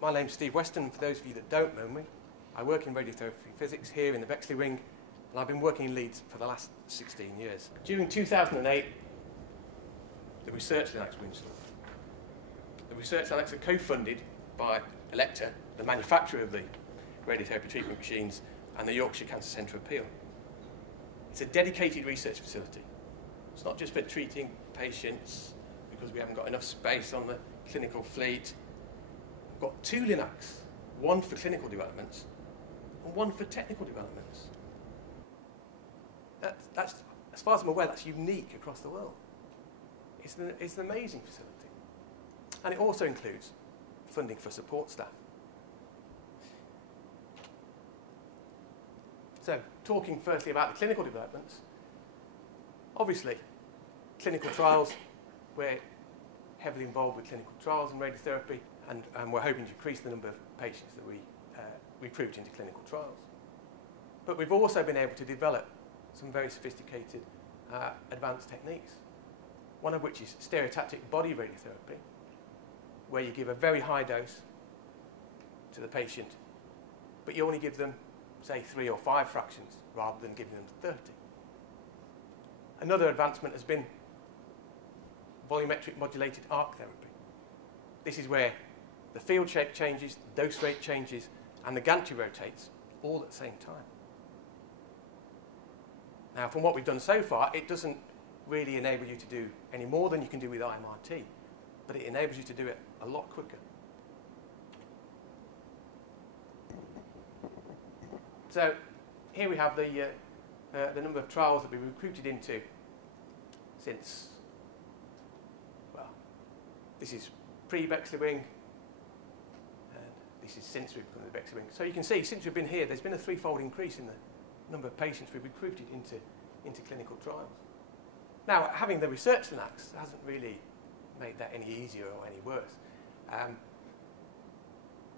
My name's Steve Weston. For those of you that don't know me, I work in radiotherapy physics here in the Bexley Wing, and I've been working in Leeds for the last 16 years. During 2008, the research labs were installed. The research labs are co-funded by Accelerator, the manufacturer of the radiotherapy treatment machines, and the Yorkshire Cancer Centre Appeal. It's a dedicated research facility. It's not just for treating patients because we haven't got enough space on the clinical fleet. We've got 2 LINACs, one for clinical developments and one for technical developments. That's, as far as I'm aware, that's unique across the world. It's an amazing facility. And it also includes funding for support staff. So, talking firstly about the clinical developments, obviously, clinical trials, we're heavily involved with clinical trials in radiotherapy, and we're hoping to increase the number of patients that we recruit into clinical trials. But we've also been able to develop some very sophisticated advanced techniques, one of which is stereotactic body radiotherapy, where you give a very high dose to the patient, but you only give them, say, 3 or 5 fractions rather than giving them 30. Another advancement has been volumetric modulated arc therapy. This is where the field shape changes, the dose rate changes, and the gantry rotates all at the same time. Now, from what we've done so far, it doesn't really enable you to do any more than you can do with IMRT, but it enables you to do it a lot quicker. So here we have the number of trials that we've recruited into since, well, this is pre-Bexley Wing, and this is since we've become the Bexley Wing. So you can see, since we've been here, there's been a 3-fold increase in the number of patients we've recruited into clinical trials. Now, having the research LINACs hasn't really made that any easier or any worse,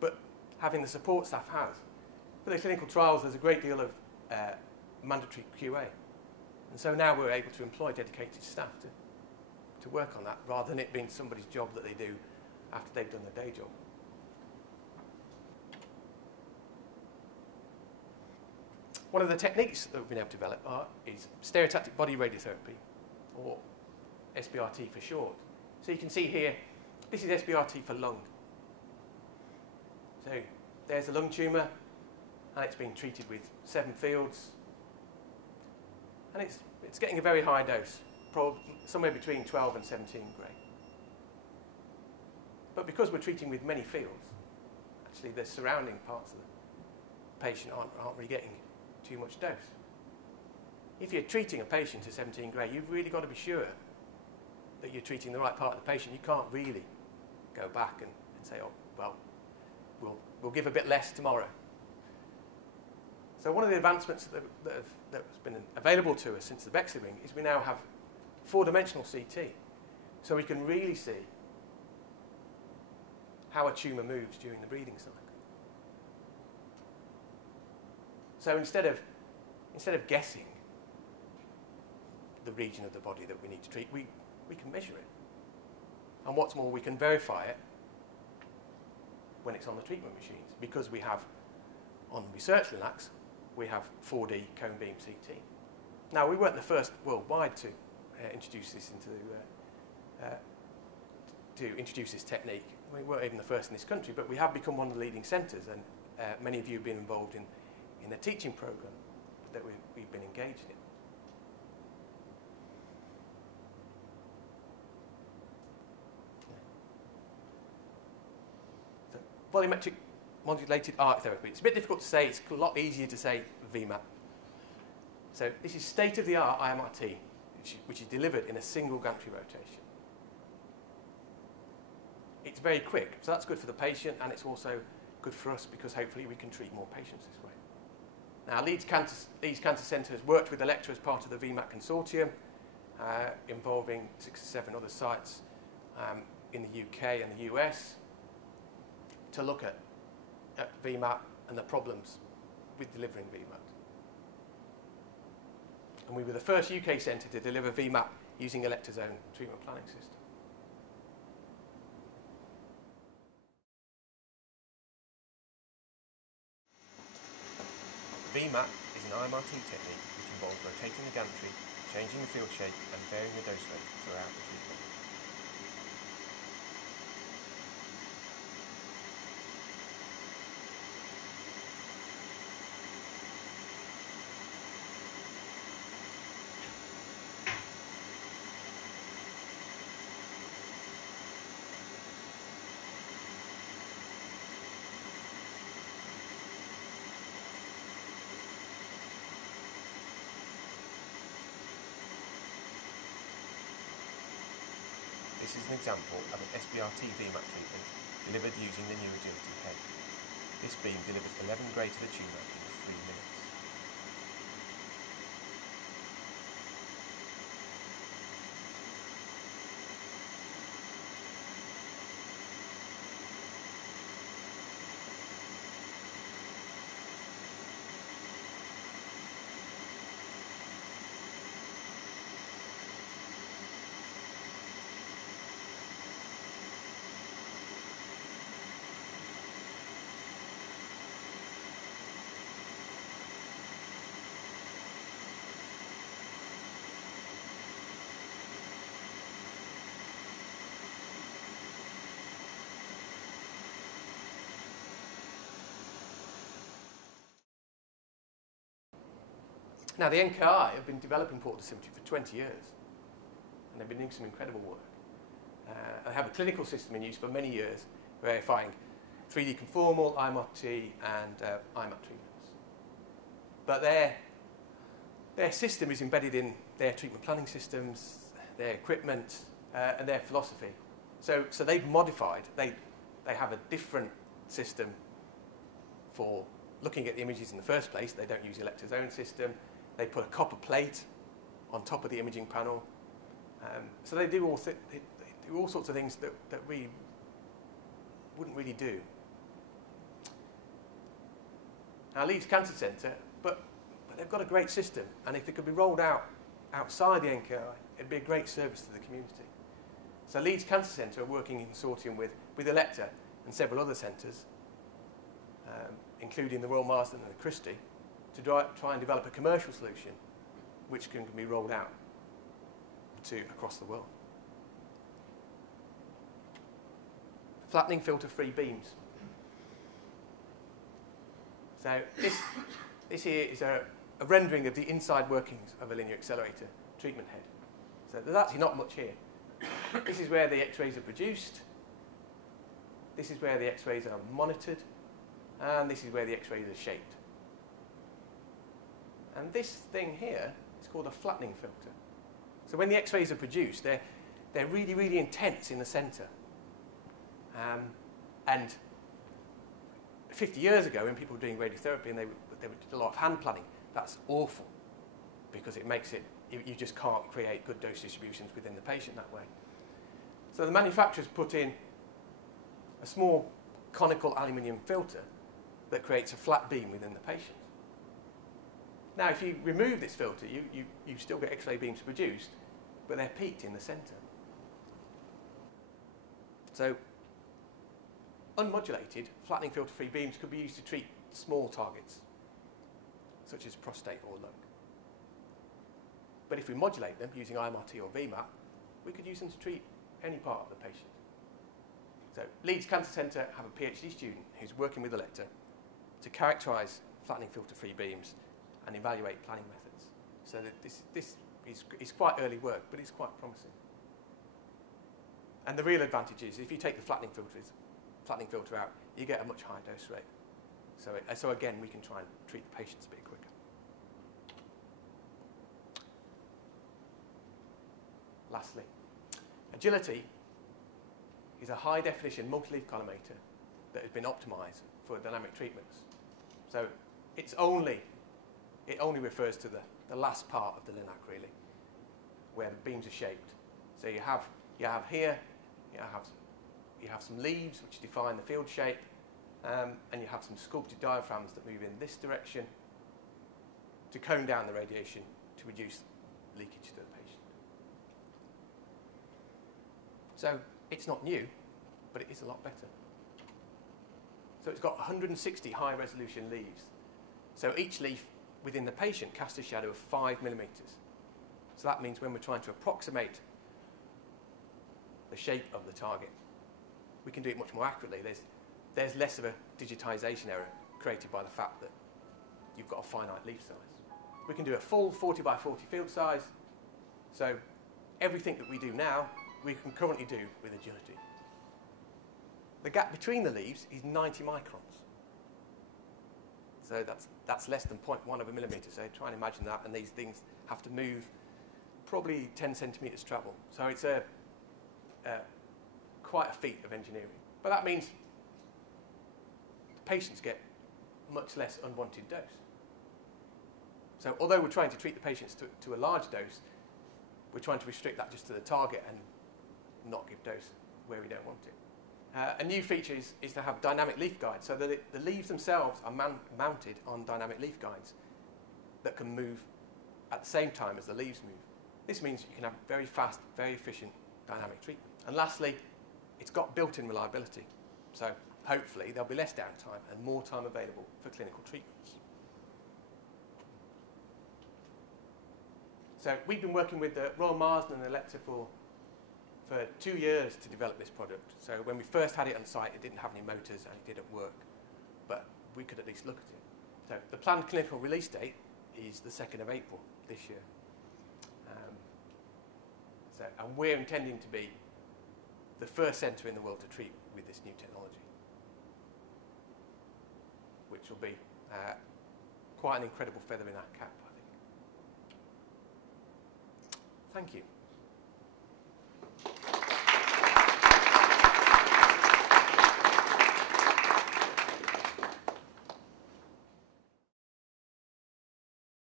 but having the support staff has. For the clinical trials, there's a great deal of mandatory QA. And so now we're able to employ dedicated staff to work on that, rather than it being somebody's job that they do after they've done their day job. One of the techniques that we've been able to develop is stereotactic body radiotherapy, or SBRT for short. So you can see here, this is SBRT for lung. So there's a lung tumour, and it's being treated with 7 fields, and it's getting a very high dose, somewhere between 12 and 17 gray. But because we're treating with many fields, actually the surrounding parts of the patient aren't really getting too much dose. If you're treating a patient to 17 gray, you've really got to be sure that you're treating the right part of the patient. You can't really go back and say, oh, well, we'll give a bit less tomorrow. So one of the advancements that's been available to us since the Bexley Wing is we now have 4-dimensional CT. So we can really see how a tumour moves during the breathing cycle. So instead of guessing the region of the body that we need to treat, we can measure it. And what's more, we can verify it when it's on the treatment machines, because we have, on the research LINACs, we have 4D cone beam CT. Now, we weren't the first worldwide to introduce this introduce this technique. We weren't even the first in this country, but we have become one of the leading centres, and many of you have been involved in the teaching programme that we've been engaged in. So, volumetric modulated arc therapy. It's a bit difficult to say. It's a lot easier to say VMAT. So this is state-of-the-art IMRT, which is delivered in a single gantry rotation. It's very quick, so that's good for the patient, and it's also good for us because hopefully we can treat more patients this way. Now, Leeds Cancer Centre has worked with Accelerator as part of the VMAT consortium, involving 6 or 7 other sites in the UK and the US, to look at VMAT and the problems with delivering VMAT. And we were the first UK centre to deliver VMAT using Accelerator's own treatment planning system. VMAT is an IMRT technique which involves rotating the gantry, changing the field shape and varying the dose rate throughout the treatment. This is an example of an SBRT VMAT treatment delivered using the new Agility head. This beam delivers 11 gray to the tumour in 3 minutes. Now, the NKI have been developing port dosimetry for 20 years, and they've been doing some incredible work. They have a clinical system in use for many years, verifying 3D conformal, IMRT, and IMAT treatments. But their system is embedded in their treatment planning systems, their equipment, and their philosophy. So they've modified. They have a different system for looking at the images in the first place. They don't use Elekta's own system. They put a copper plate on top of the imaging panel. So they do all sorts of things that we wouldn't really do. Now, Leeds Cancer Centre, but they've got a great system, and if it could be rolled out outside the NKI, it'd be a great service to the community. So Leeds Cancer Centre are working in consortium with Elekta and several other centres, including the Royal Marsden and the Christie, to try and develop a commercial solution which can be rolled out across the world. Flattening filter-free beams. So this here is a rendering of the inside workings of a linear accelerator treatment head. So there's actually not much here. This is where the X-rays are produced. This is where the X-rays are monitored. And this is where the X-rays are shaped. And this thing here is called a flattening filter. So when the X-rays are produced, they're really, really intense in the centre. And 50 years ago, when people were doing radiotherapy and they did a lot of hand planning, that's awful because it makes it, you just can't create good dose distributions within the patient that way. So the manufacturers put in a small conical aluminium filter that creates a flat beam within the patient. Now, if you remove this filter, you still get X-ray beams produced, but they're peaked in the centre. So unmodulated flattening filter-free beams could be used to treat small targets, such as prostate or lung. But if we modulate them using IMRT or VMAT, we could use them to treat any part of the patient. So Leeds Cancer Centre have a PhD student who's working with Elekta to characterise flattening filter-free beams and evaluate planning methods. So that this is quite early work, but it's quite promising. And the real advantage is if you take the flattening filter out, you get a much higher dose rate. So again, we can try and treat the patients a bit quicker. Lastly, Agility is a high-definition multi-leaf collimator that has been optimised for dynamic treatments. So it only refers to the last part of the linac, really, where the beams are shaped. So you have here, you have some leaves which define the field shape, and you have some sculpted diaphragms that move in this direction to cone down the radiation to reduce leakage to the patient. So it's not new, but it is a lot better. So it's got 160 high-resolution leaves. So each leaf within the patient cast a shadow of 5 millimetres. So that means when we're trying to approximate the shape of the target, we can do it much more accurately. There's less of a digitisation error created by the fact that you've got a finite leaf size. We can do a full 40 by 40 field size. So everything that we do now, we can currently do with agility. The gap between the leaves is 90 microns. So that's less than 0.1 of a millimetre. So try and imagine that, and these things have to move probably 10 centimetres travel. So it's quite a feat of engineering. But that means the patients get much less unwanted dose. So although we're trying to treat the patients to a large dose, we're trying to restrict that just to the target and not give dose where we don't want it. A new feature is to have dynamic leaf guides, so that the leaves themselves are mounted on dynamic leaf guides that can move at the same time as the leaves move. This means you can have very fast, very efficient dynamic treatment. And lastly, it's got built-in reliability. So hopefully there'll be less downtime and more time available for clinical treatments. So we've been working with the Royal Marsden and Elector for 2 years to develop this product. So when we first had it on site, it didn't have any motors and it didn't work, but we could at least look at it. So the planned clinical release date is the 2nd of April this year. And we're intending to be the first centre in the world to treat with this new technology, which will be quite an incredible feather in our cap, I think. Thank you.